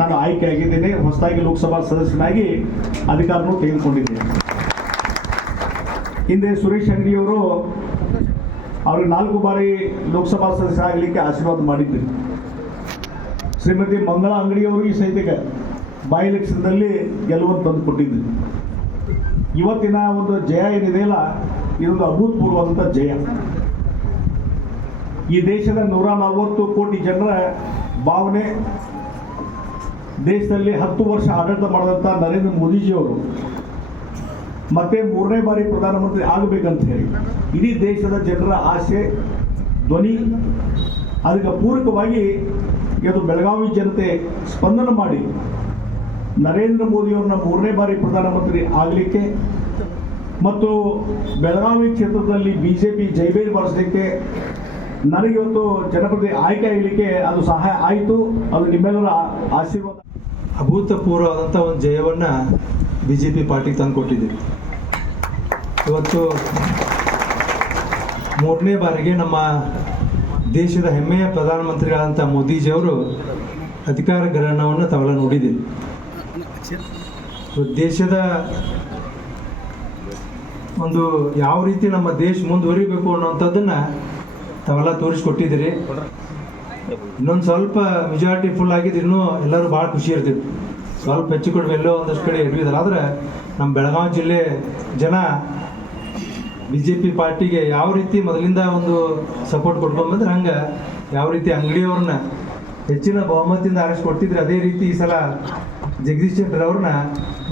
ನಾನು ಆಯ್ಕೆ ಆಗಿದ್ದೇನೆ. ಹೊಸದಾಗಿ ಲೋಕಸಭಾ ಸದಸ್ಯನಾಗಿ ಅಧಿಕಾರವನ್ನು ತೆಗೆದುಕೊಂಡಿದ್ದೇನೆ. ಹಿಂದೆ ಸುರೇಶ್ ಅಂಗಡಿಯವರು ಅವ್ರಿಗೆ 4 ಬಾರಿ ಲೋಕಸಭಾ ಸದಸ್ಯರಾಗಲಿಕ್ಕೆ ಆಶೀರ್ವಾದ ಮಾಡಿದ್ದರು. ಶ್ರೀಮತಿ ಮಂಗಳಾ ಅಂಗಡಿಯವರು ಈ ಸಹಿತ ಬೈ ಎಲೆಕ್ಷನ್ದಲ್ಲಿ ಗೆಲುವನ್ನು ತಂದು ಕೊಟ್ಟಿದ್ರು. ಇವತ್ತಿನ ಒಂದು ಜಯ ಏನಿದೆಯಲ್ಲ, ಇದೊಂದು ಅಭೂತಪೂರ್ವವಾದಂಥ ಜಯ. ಈ ದೇಶದ 140 ಕೋಟಿ ಜನರ ಭಾವನೆ, ದೇಶದಲ್ಲಿ 10 ವರ್ಷ ಆಡಳಿತ ಮಾಡಿದಂಥ ನರೇಂದ್ರ ಮೋದಿಜಿಯವರು ಮತ್ತೆ 3ನೇ ಬಾರಿ ಪ್ರಧಾನಮಂತ್ರಿ ಆಗಬೇಕಂತ ಹೇಳಿ ಇಡೀ ದೇಶದ ಜನರ ಆಸೆ ಧ್ವನಿ. ಅದಕ್ಕೆ ಪೂರಕವಾಗಿ ಇವತ್ತು ಬೆಳಗಾವಿ ಜನತೆ ಸ್ಪಂದನ ಮಾಡಿ ನರೇಂದ್ರ ಮೋದಿಯವ್ರನ್ನ 3ನೇ ಬಾರಿ ಪ್ರಧಾನಮಂತ್ರಿ ಆಗಲಿಕ್ಕೆ ಮತ್ತು ಬೆಳಗಾವಿ ಕ್ಷೇತ್ರದಲ್ಲಿ BJP ಜೈಬೇರಿ ಬಾರಿಸಲಿಕ್ಕೆ ನನಗಿವತ್ತು ಜನಪ್ರತಿ ಆಯ್ಕೆ ಆಗಲಿಕ್ಕೆ ಅದು ಸಹಾಯ ಆಯಿತು. ಅದು ನಿಮ್ಮೆಲ್ಲರ ಆಶೀರ್ವಾದ. ಅಭೂತಪೂರ್ವವಾದಂಥ ಒಂದು ಜಯವನ್ನು BJP ಪಾರ್ಟಿಗೆ ತಂದು ಕೊಟ್ಟಿದ್ದೀವಿ. ಇವತ್ತು 3ನೇ ಬಾರಿಗೆ ನಮ್ಮ ದೇಶದ ಹೆಮ್ಮೆಯ ಪ್ರಧಾನಮಂತ್ರಿಗಳಾದಂಥ ಮೋದಿಜಿಯವರು ಅಧಿಕಾರ ಗ್ರಹಣವನ್ನು ತಾವೆಲ್ಲ ನೋಡಿದ್ದೀರಿ. ದೇಶದ ಒಂದು ಯಾವ ರೀತಿ ನಮ್ಮ ದೇಶ ಮುಂದುವರಿಬೇಕು ಅನ್ನೋಂಥದ್ದನ್ನು ತಾವೆಲ್ಲ ತೋರಿಸ್ಕೊಟ್ಟಿದ್ದೀರಿ. ಇನ್ನೊಂದು ಸ್ವಲ್ಪ ಮೆಜಾರಿಟಿ ಫುಲ್ ಆಗಿದ್ದು ಇನ್ನೂ ಎಲ್ಲರೂ ಭಾಳ ಖುಷಿ ಇರ್ತೀವಿ. ಸ್ವಲ್ಪ ಹೆಚ್ಚು ಕಡಿಮೆ ಎಲ್ಲೋ ಒಂದಷ್ಟು ಕಡೆ ಇರ್ವಿದಲ್ಲ. ಆದರೆ ನಮ್ಮ ಬೆಳಗಾವಿ ಜಿಲ್ಲೆ ಜನ BJP ಪಾರ್ಟಿಗೆ ಯಾವ ರೀತಿ ಮೊದಲಿಂದ ಒಂದು ಸಪೋರ್ಟ್ ಕೊಟ್ಕೊಂಬಂದ್ರೆ ಹಂಗೆ ಯಾವ ರೀತಿ ಅಂಗಡಿಯವ್ರನ್ನ ಹೆಚ್ಚಿನ ಬಹುಮತದಿಂದ ಆರಿಸ್ಕೊಡ್ತಿದ್ರೆ ಅದೇ ರೀತಿ ಈ ಸಲ ಜಗದೀಶ್ ಶೆಟ್ಟರ್ ಅವ್ರನ್ನ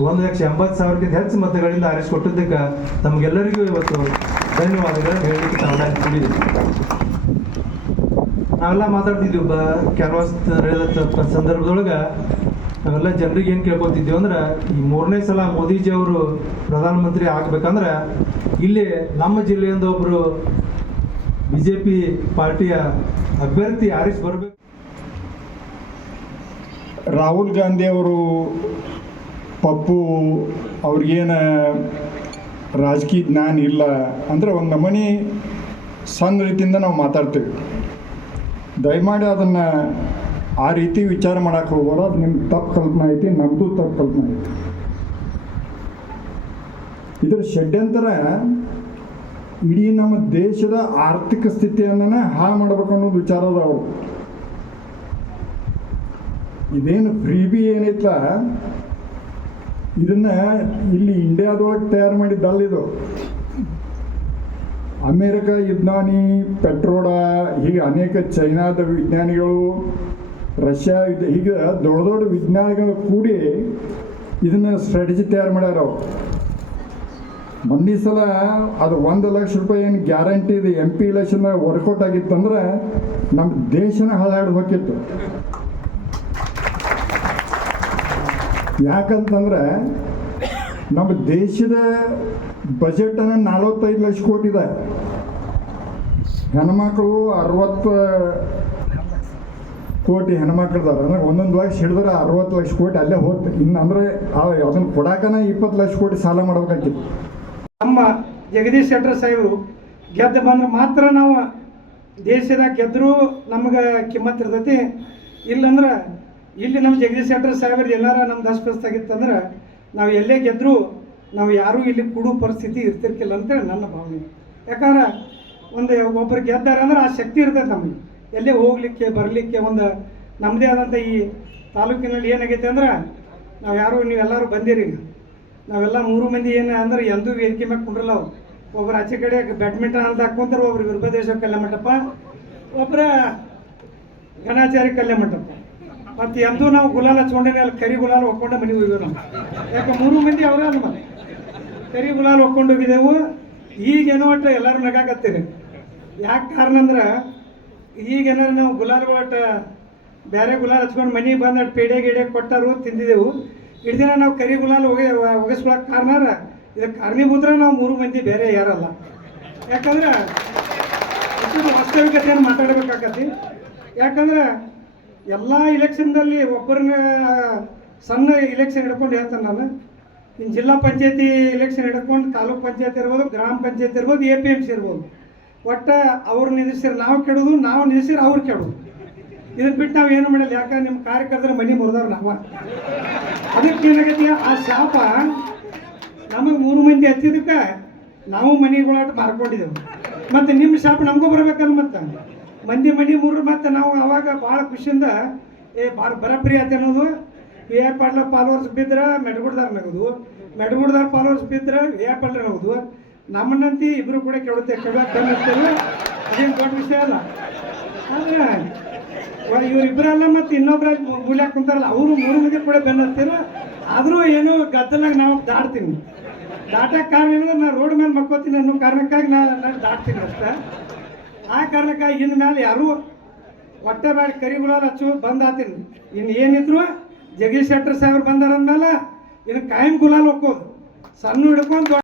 1,80,000ಕ್ಕಿಂತ ಹೆಚ್ಚು ಮತಗಳಿಂದ ಆರಿಸ್ಕೊಟ್ಟಿದ್ದಕ್ಕೆ ತಮಗೆಲ್ಲರಿಗೂ ಇವತ್ತು ಧನ್ಯವಾದಗಳನ್ನು ಹೇಳಲಿಕ್ಕೆ ತಾವೆಲ್ಲ ಕೂಡಿದ್ದೀವಿ. ನಾವೆಲ್ಲ ಮಾತಾಡ್ತಿದ್ವಿ ಕ್ಯಾನ್ವಾಸ್ ಸಂದರ್ಭದೊಳಗೆ ನಾವೆಲ್ಲ ಜನರಿಗೆ ಏನು ಕೇಳ್ಕೊತಿದ್ದೀವಿ ಅಂದ್ರೆ, ಈ 3ನೇ ಸಲ ಮೋದಿಜಿ ಅವರು ಪ್ರಧಾನಮಂತ್ರಿ ಆಗಬೇಕಂದ್ರೆ ಇಲ್ಲಿ ನಮ್ಮ ಜಿಲ್ಲೆಯಿಂದ ಒಬ್ಬರು BJP ಪಾರ್ಟಿಯ ಅಭ್ಯರ್ಥಿ ಆರಿಸಿ ಬರಬೇಕು. ರಾಹುಲ್ ಗಾಂಧಿ ಅವರು ಪಪ್ಪು ಅವ್ರಿಗೇನು ರಾಜಕೀಯ ಜ್ಞಾನ ಇಲ್ಲ ಅಂದರೆ ಒಂದು ನಮೂನಿ ಸಣ್ಣ ರೀತಿಯಿಂದ ನಾವು ಮಾತಾಡ್ತೀವಿ. ದಯಮಾಡಿ ಅದನ್ನು ಆ ರೀತಿ ವಿಚಾರ ಮಾಡೋಕ್ಕೆ ಹೋಗೋಲ್ಲ. ಅದು ನಿಮ್ಗೆ ತಪ್ಪು ಕಲ್ಪನೆ ಐತಿ, ನಮ್ಮದು ತಪ್ಪು ಕಲ್ಪನೆ ಐತಿ. ಇದರ ಷಡ್ಯಂತರ ಇಡೀ ನಮ್ಮ ದೇಶದ ಆರ್ಥಿಕ ಸ್ಥಿತಿಯನ್ನೇ ಹಾಳು ಮಾಡಬೇಕು ಅನ್ನೋದು ವಿಚಾರ ಅದ ಅವರು. ಇದೇನು ಫ್ರೀಬಿ ಏನೈತ ಇದನ್ನು ಇಲ್ಲಿ ಇಂಡಿಯಾದೊಳಗೆ ತಯಾರು ಮಾಡಿದ್ದಲ್ಲ. ಇದು ಅಮೇರಿಕ ವಿಜ್ಞಾನಿ ಪೆಟ್ರೋಡ, ಹೀಗೆ ಅನೇಕ ಚೈನಾದ ವಿಜ್ಞಾನಿಗಳು, ರಷ್ಯಾ ಹೀಗೆ ದೊಡ್ಡ ದೊಡ್ಡ ವಿಜ್ಞಾನಿಗಳು ಕೂಡಿ ಇದನ್ನು ಸ್ಟ್ರಾಟಜಿ ತಯಾರು ಮಾಡ್ಯಾರ ಅವರು. ಮೊನ್ನೆ ಸಲ ಅದು 1 ಲಕ್ಷ ರೂಪಾಯಿ ಏನು ಗ್ಯಾರಂಟಿ ಇದೆ MP ಇಲೆಕ್ಷನ್ ವರ್ಕೌಟ್ ಆಗಿತ್ತಂದ್ರೆ ನಮ್ಮ ದೇಶನ ಹಾಳಾಡ್ಬೇಕಿತ್ತು. ಯಾಕಂತಂದ್ರೆ ನಮ್ಮ ದೇಶದ ಬಜೆಟನ್ನು 45 ಲಕ್ಷ ಕೋಟಿ ಇದೆ. ಹೆಣ್ಮಕ್ಳು 60 ಕೋಟಿ ಹೆಣ್ಮಕ್ಳಿದಾರೆ. ಅಂದ್ರೆ 1 ಲಕ್ಷ ಹಿಡಿದ್ರೆ 60 ಲಕ್ಷ ಕೋಟಿ ಅಲ್ಲೇ ಹೋಗ್ತು. ಇನ್ನು ಅಂದರೆ ಅದನ್ನು ಕೊಡಾಕನ 20 ಲಕ್ಷ ಕೋಟಿ ಸಾಲ ಮಾಡ್ಬೇಕಾಗಿತ್ತು. ನಮ್ಮ ಜಗದೀಶ್ ಶೆಟ್ಟರ್ ಸಾಹೇಬರು ಗೆದ್ದು ಬಂದ್ರೆ ಮಾತ್ರ ನಾವು ದೇಶದಾಗ ಗೆದ್ದರೂ ನಮಗೆ ಕಿಮ್ಮತ್ತು ಇರ್ತೈತಿ. ಇಲ್ಲಂದ್ರೆ ಇಲ್ಲಿ ನಮ್ಮ ಜಗದೀಶ್ ಶೆಟ್ಟರ್ ಸಾಹೇಬ್ರದ್ದು ಏನಾರ ನಮ್ದು ಅಸ್ಪಸ್ತಾಗಿತ್ತಂದ್ರೆ ನಾವು ಎಲ್ಲೇ ಗೆದ್ದರೂ ನಾವು ಯಾರೂ ಇಲ್ಲಿ ಕೂಡೋ ಪರಿಸ್ಥಿತಿ ಇರ್ತಿರ್ಕಿಲ್ಲ ಅಂತೇಳಿ ನನ್ನ ಭಾವನೆ. ಯಾಕಂದ್ರೆ ಒಬ್ಬರು ಗೆದ್ದಾರೆ ಅಂದ್ರೆ ಆ ಶಕ್ತಿ ಇರ್ತೈತೆ ನಮಗೆ ಎಲ್ಲೇ ಹೋಗಲಿಕ್ಕೆ ಬರಲಿಕ್ಕೆ. ಒಂದು ನಮ್ಮದೇ ಆದಂಥ ಈ ತಾಲೂಕಿನಲ್ಲಿ ಏನಾಗೈತೆ ಅಂದ್ರೆ ನಾವು ಯಾರು ನೀವೆಲ್ಲರೂ ಬಂದಿರಿ, ನಾವೆಲ್ಲ 3 ಮಂದಿ ಏನು ಅಂದ್ರೆ ಎಂದೂ ವೇದಿಕೆ ಮ್ಯಾಗ ಕುಂಡ್ರಲ್ಲ. ಒಬ್ಬರು ಆಚೆ ಕಡೆ ಬ್ಯಾಡ್ಮಿಂಟನ್ ಅಂತ ಹಾಕ್ಕೊಂತಾರೆ, ಒಬ್ರು ವೀರಭದ್ರೇಶ್ವರ ಕಲ್ಯಾಣ ಮಂಟಪ, ಒಬ್ಬರ ಘನಾಚಾರಿ ಕಲ್ಯಾಣ ಮಂಟಪ. ಮತ್ತು ಎಂದೂ ನಾವು ಗುಲಾಲ್ ಹಚ್ಕೊಂಡೇನೆ ಅಲ್ಲಿ ಕರಿ ಗುಲಾಲ್ ಒಕ್ಕೊಂಡು ಮನೆಗೆ ಹೋಗಿದ್ದೇವೆ ನಾವು. ಯಾಕೆ 3 ಮಂದಿ ಅವರೇ ಅಲ್ಲ ಮತ್ತೆ ಕರಿ ಗುಲಾಲ್ ಒಕ್ಕೊಂಡು ಹೋಗಿದ್ದೆವು. ಈಗೇನೋ ಒಟ್ಟು ಎಲ್ಲರೂ ನಗಾಕತ್ತೀರಿ. ಯಾಕೆ ಕಾರಣ ಅಂದ್ರೆ ಈಗೇನಾರು ನಾವು ಗುಲಾಲ್ ಒಟ್ಟು ಬೇರೆ ಗುಲಾಲ್ ಹಚ್ಕೊಂಡು ಮನೆಗೆ ಬಂದು ಪೇಡೆ ಗಿಡೆ ಕೊಟ್ಟರು ತಿಂದಿದ್ದೆವು. ಇಷ್ಟು ದಿನ ನಾವು ಕರಿ ಗುಲಾಲ್ ಒಗಿಸ್ಕೊಳಕ್ಕೆ ಕಾರಣ ಇದಕ್ಕೆ ಕಾರಣೀಭೂತರೆ ನಾವು 3 ಮಂದಿ ಬೇರೆ ಯಾರಲ್ಲ. ಯಾಕಂದ್ರೆ ವಾಸ್ತವಿಕತೆಯನ್ನು ಮಾತಾಡಬೇಕಾಗತ್ತೆ. ಯಾಕಂದ್ರೆ ಎಲ್ಲ ಇಲೆಕ್ಷನ್ದಲ್ಲಿ ಒಬ್ಬರನ್ನ ಸಣ್ಣ ಇಲೆಕ್ಷನ್ ಹಿಡ್ಕೊಂಡು ಹೇಳ್ತಾನೆ ನಾನು. ಇನ್ನು ಜಿಲ್ಲಾ ಪಂಚಾಯತಿ ಇಲೆಕ್ಷನ್ ಹಿಡ್ಕೊಂಡು ತಾಲೂಕ್ ಪಂಚಾಯತ್ ಇರ್ಬೋದು, ಗ್ರಾಮ ಪಂಚಾಯತ್ ಇರ್ಬೋದು, APMC ಇರ್ಬೋದು. ಒಟ್ಟು ಅವ್ರು ನಿಲ್ಲಿಸಿದ್ರೆ ನಾವು ಕೆಡೋದು, ನಾವು ನಿಲ್ಲಿಸಿದ್ರೆ ಅವ್ರು ಕೆಡೋದು. ಇದನ್ನ ಬಿಟ್ಟು ನಾವು ಏನು ಮಾಡಲ್ಲ, ಯಾಕಂದ್ರೆ ನಿಮ್ಮ ಕಾರ್ಯಕರ್ತರ ಮನೆ ಮುರಿದವ್ರು ನಾವು. ಅದಕ್ಕೆ ಏನಾಗೈತಿ, ಆ ಶಾಪ ನಮಗೆ 3 ಮಂದಿ ಹತ್ತಿದ್ದಕ್ಕೆ ನಾವು ಮನೆಗಳಾಟ ಮಾರ್ಕೊಂಡಿದ್ದೆವು. ಮತ್ತು ನಿಮ್ಮ ಶಾಪ ನಮಗೂ ಬರ್ಬೇಕಲ್ಲ, ಮತ್ತು ಮಂದಿ ಮನೆ ಮುರ್ರು. ಮತ್ತು ನಾವು ಅವಾಗ ಭಾಳ ಖುಷಿಯಿಂದ ಬರಪ್ರಿ ಆತ ಅನ್ನೋದು. ವಿ ಐ ಪಾಟೀಲ್ ಫಾಲೋವರ್ಸ್ ಬಿದ್ರೆ ಮೆಡಗುಡ್ದಾರ ನಗೋದು, ಮೆಡಗುಡ್ದಾರ ಫಾಲೋವರ್ಸ್ ಬಿದ್ರೆ ವಿ ಐ ಪಾಟೀಲ್ ನಗೋದು. ನಮ್ಮನ್ನಂತಿ ಇಬ್ಬರು ಕೂಡ ಕೆಡಕ್ಕೆ ಬಂದಿರ್ತೇವೆ, ಅದೇನು ದೊಡ್ಡ ವಿಷಯ ಅಲ್ಲ. ಆದರೆ ಇವರಿಬ್ಬರಲ್ಲ, ಮತ್ತು ಇನ್ನೊಬ್ಬರ ಮೂಲ್ಯಾಕ ಕುಂತಾರಲ್ಲ, ಅವರು 3 ಮಂದಿ ಕೂಡ ಬೆನ್ನತ್ತಿಲ್ಲ. ಆದರೂ ಏನೋ ಗದ್ದಲಾಗ ನಾವು ದಾಟ್ತೀನಿ. ದಾಟಕ್ಕೆ ಕಾರಣ ಏನಂದ್ರೆ ನಾನು ರೋಡ್ ಮೇಲೆ ಮಕ್ಕೋತೀನಿ ಅನ್ನೋ ಕಾರಣಕ್ಕಾಗಿ ನಾನು ದಾಟ್ತೀನಿ ಅಷ್ಟೇ. ಆ ಕಾರಣಕ್ಕಾಗಿ ಇನ್ನು ಮೇಲೆ ಯಾರೂ ಹೊಟ್ಟೆ ಬಾಡಿ ಕರಿ ಗುಲಾಲ್ ಹಚ್ಚು ಬಂದ್ ಆತೀನಿ. ಇನ್ನು ಏನಿದ್ರು ಜಗದೀಶ್ ಶೆಟ್ಟರ್ ಸಾಹೇಬ್ರು ಬಂದಾರಂದ್ಮೇಲೆ ಇನ್ನು ಕಾಯಂ ಗುಲಾಲ್ ಹೋಗೋದು, ಸಣ್ಣ ಹಿಡ್ಕೊಂಡು